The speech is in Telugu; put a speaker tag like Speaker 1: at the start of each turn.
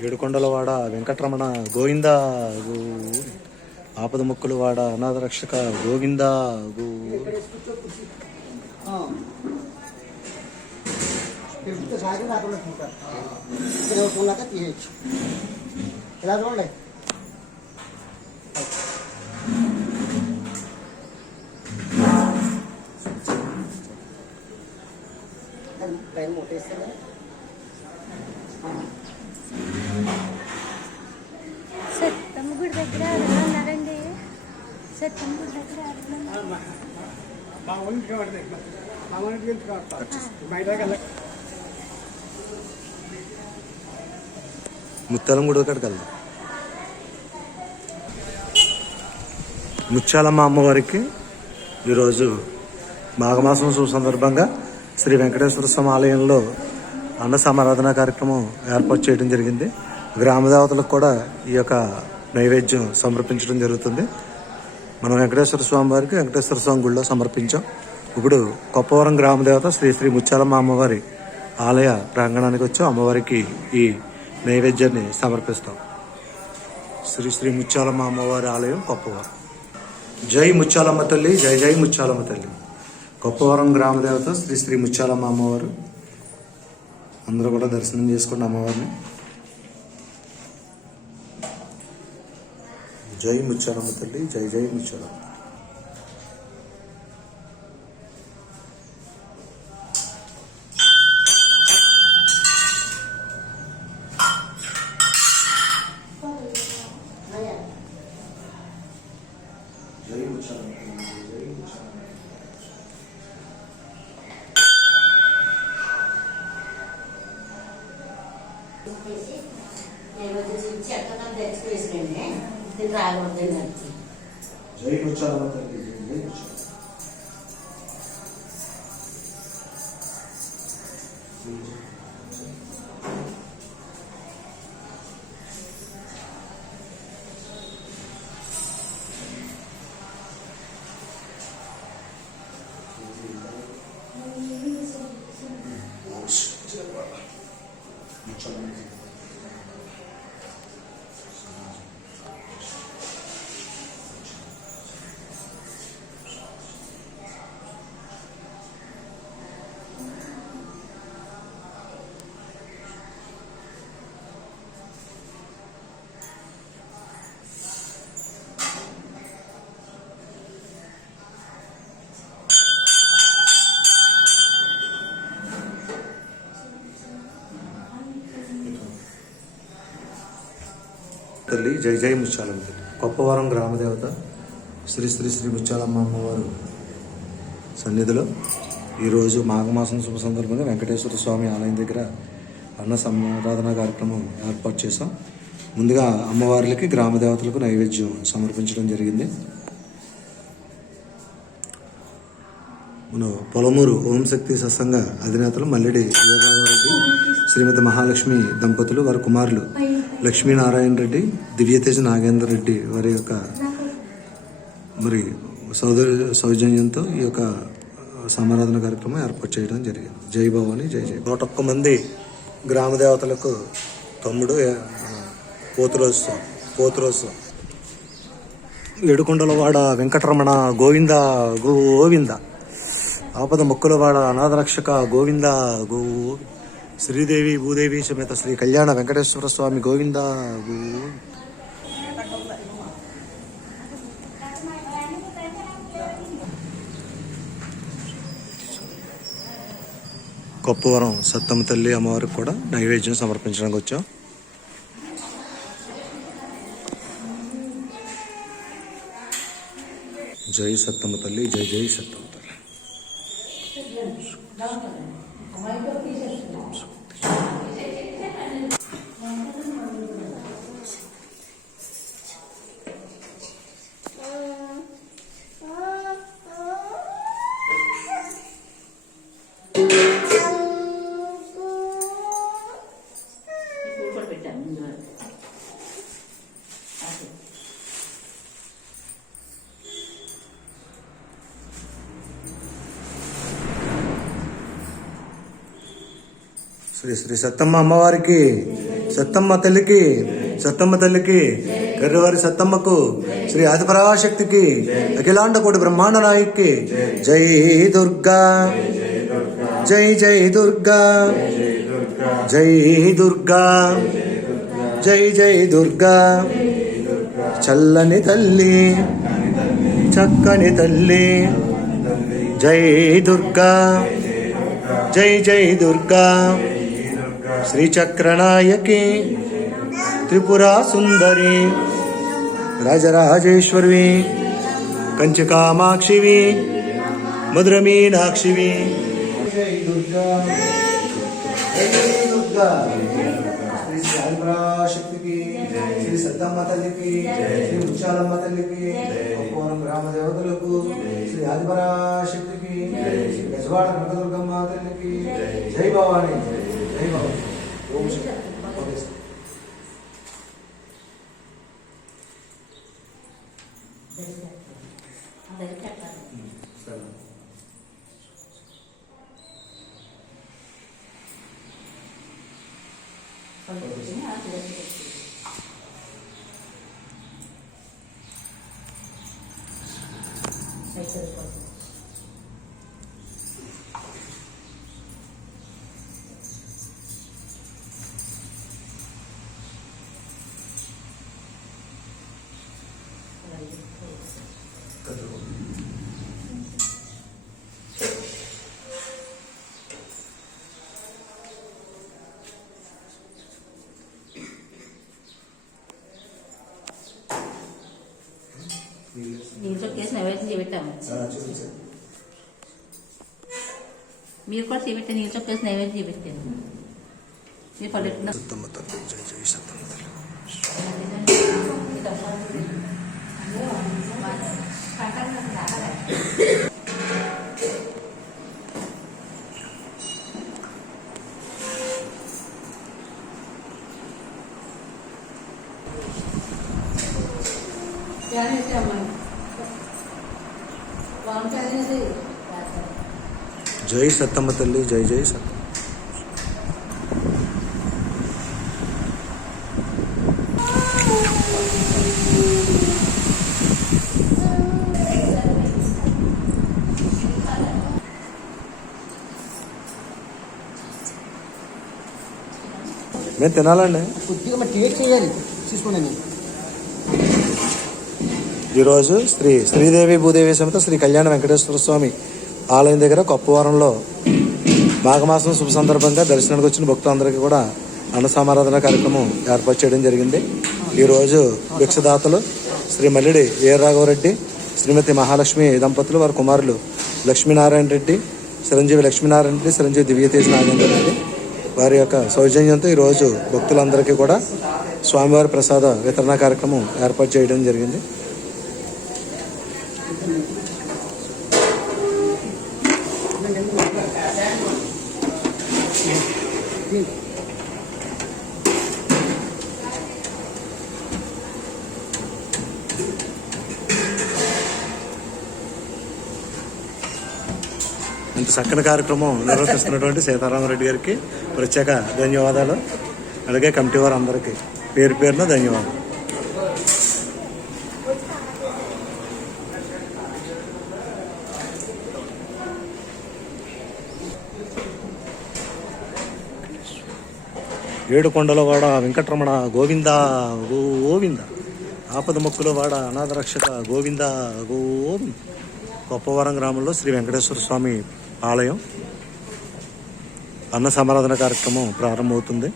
Speaker 1: ఏడుకొండలవాడ వెంకటరమణ గోవింద ఆపద ముక్కులు వాడ అనాథ రక్షక గోవింద
Speaker 2: ఇలా చూడండి పైన మూటేస్తారు మా ఊరికి వాడితే మా వెళ్ళ
Speaker 1: ముత్యాలం గుడి ముత్యాలమ్మ అమ్మవారికి ఈరోజు మాఘమాసం శుభ సందర్భంగా శ్రీ వెంకటేశ్వర స్వామి ఆలయంలో అన్న సమారాధన కార్యక్రమం ఏర్పాటు చేయడం జరిగింది. గ్రామ దేవతలకు కూడా ఈ యొక్క నైవేద్యం సమర్పించడం జరుగుతుంది. మనం వెంకటేశ్వర స్వామి వారికి వెంకటేశ్వర స్వామి గుడిలో సమర్పించాం. ఇప్పుడు కొప్పవరం గ్రామదేవత శ్రీ శ్రీ ముత్యాలమ్మ అమ్మవారి ఆలయ ప్రాంగణానికి వచ్చి అమ్మవారికి ఈ నైవేద్యాన్ని సమర్పిస్తాం. శ్రీ శ్రీ ముత్యాలమ్మ అమ్మవారి ఆలయం కొప్పవరం. జై ముత్యాలమ్మ తల్లి జై జై ముత్యాలమ్మ తల్లి. కొప్పవరం గ్రామదేవత శ్రీ శ్రీ ముత్యాలమ్మ అమ్మవారు. అందరూ కూడా దర్శనం చేసుకోండి అమ్మవారిని. జై ముత్యాలమ్మ తల్లి జై జై ముత్యాలమ్మ జై ముత్యాలమ్మ తల్లి జై ముత్యాలమ్మ జై ముత్యాలమ్మ తల్లి జై జై ముత్యాలమ్మ తల్లి జై జై ముత్యాలమ్మ తల్లి. కొప్పవరం గ్రామదేవత శ్రీ శ్రీ శ్రీ ముత్యాలమ్మ అమ్మవారు సన్నిధిలో ఈరోజు మాఘమాసం శుభ సందర్భంగా వెంకటేశ్వర స్వామి ఆలయం దగ్గర అన్న సమారాధన కార్యక్రమం ఏర్పాటు చేశాం. ముందుగా అమ్మవార్లకి గ్రామ దేవతలకు నైవేద్యం సమర్పించడం జరిగింది. మన పొలమూరు ఓం శక్తి సత్సంగ అధినేతలు మల్లెడి వీరరాఘవరెడ్డి శ్రీమతి మహాలక్ష్మి దంపతులు వారి కుమారులు లక్ష్మీనారాయణ రెడ్డి దివ్యతేజ నాగేంద్ర రెడ్డి వారి యొక్క మరి సౌద సౌజన్యంతో ఈ యొక్క సమారాధన కార్యక్రమం ఏర్పాటు చేయడం జరిగింది. జై భవాని జై జై. నూట ఒక్క మంది గ్రామ దేవతలకు తమ్ముడు పోతురోత్సవం పోతురోత్సవం ఏడుకొండలవాడ వెంకటరమణ గోవింద గోవింద. ఆపద మొక్కులవాడ అనాథరక్షక గోవింద గో శ్రీదేవి భూదేవి సమేత శ్రీ కళ్యాణ వెంకటేశ్వర స్వామి గోవింద. కొప్పవరం సత్తమ్మ తల్లి అమ్మవారికి కూడా నైవేద్యం సమర్పించడానికి వచ్చాం. జై సత్తమ్మ తల్లి జై జై సత్తమ్మ తల్లి.
Speaker 3: కూడా
Speaker 1: శ్రీ శ్రీ సత్తమ్మ అమ్మవారికి సత్తమ్మ తల్లికి సత్తమ్మ తల్లికి కర్రవారి సత్తమ్మకు శ్రీ ఆదిపరాశక్తికి అఖిలాండ కోటి బ్రహ్మాండ నాయక్కి జై దుర్గా. జై జై దుర్గా. జై దుర్గా. జై జై దుర్గా. చల్లని తల్లి చక్కని తల్లి. జై దుర్గా. జై జై దుర్గా. శ్రీచక్రనాయకి త్రిపురా సుందరి రాజరాజేశ్వరి కంచకామాక్షివి మధుర మీనాక్షివి జై దుర్గా జై దుర్గా శ్రీ శ్రీపరాశక్తికి శ్రీ సత్తమ్మ తల్లికి శ్రీ ముత్యాలమ్మ తల్లికి ఒక్కోరం గ్రామ దేవతలకు శ్రీ ఆదిపరాశక్తికి శ్రీ గజవాడ కనకదుర్గమ్మ తల్లికి జై భవాని జై భవాని ఓం శక్తి ఓకే సార్.
Speaker 3: మీరు కూడా చేపెట్టే నీళ్ళతో కేసు నైవేద్యం చేపెట్టాను మీరు పల్లెట్టున్న
Speaker 1: సత్తమ్మ తల్లి జై జై సత్తమ్మ తల్లి జై జై జై సత్తమ్మ మేము తినాలండి.
Speaker 2: కొద్దిగా మరి టేస్ట్ చేయాలి. చూసుకోండి
Speaker 1: ఈరోజు శ్రీ శ్రీదేవి భూదేవి సమేత శ్రీ కళ్యాణ వెంకటేశ్వర స్వామి ఆలయం దగ్గర కొప్పవరంలో మాఘమాసం శుభ సందర్భంగా దర్శనానికి వచ్చిన భక్తులందరికీ కూడా అన్న సమారాధన కార్యక్రమం ఏర్పాటు చేయడం జరిగింది. ఈరోజు భిక్షదాతలు శ్రీ మల్లిడి రాఘవరెడ్డి శ్రీమతి మహాలక్ష్మి దంపతులు వారి కుమారులు లక్ష్మీనారాయణ రెడ్డి చిరంజీవి లక్ష్మీనారాయణ రెడ్డి చిరంజీవి దివ్యతేజ నాగేంద్ర రెడ్డి వారి యొక్క సౌజన్యంతో ఈరోజు భక్తులందరికీ కూడా స్వామివారి ప్రసాద వితరణ కార్యక్రమం ఏర్పాటు చేయడం జరిగింది. ఇంత చక్కని కార్యక్రమం నిర్వహిస్తున్నటువంటి సీతారామరెడ్డి గారికి ప్రత్యేక ధన్యవాదాలు. అలాగే కమిటీ వారు అందరికీ పేరు పేరున ధన్యవాదాలు. ఏడుకొండలో వాడ వెంకటరమణ గోవింద గోవింద. ఆపద మొక్కులో వాడ అనాథరక్షక గోవింద గోవింద. గొప్పవరం గ్రామంలో శ్రీ వెంకటేశ్వర స్వామి ఆలయం. అన్న సమారాధన కార్యక్రమం ప్రారంభమవుతుంది.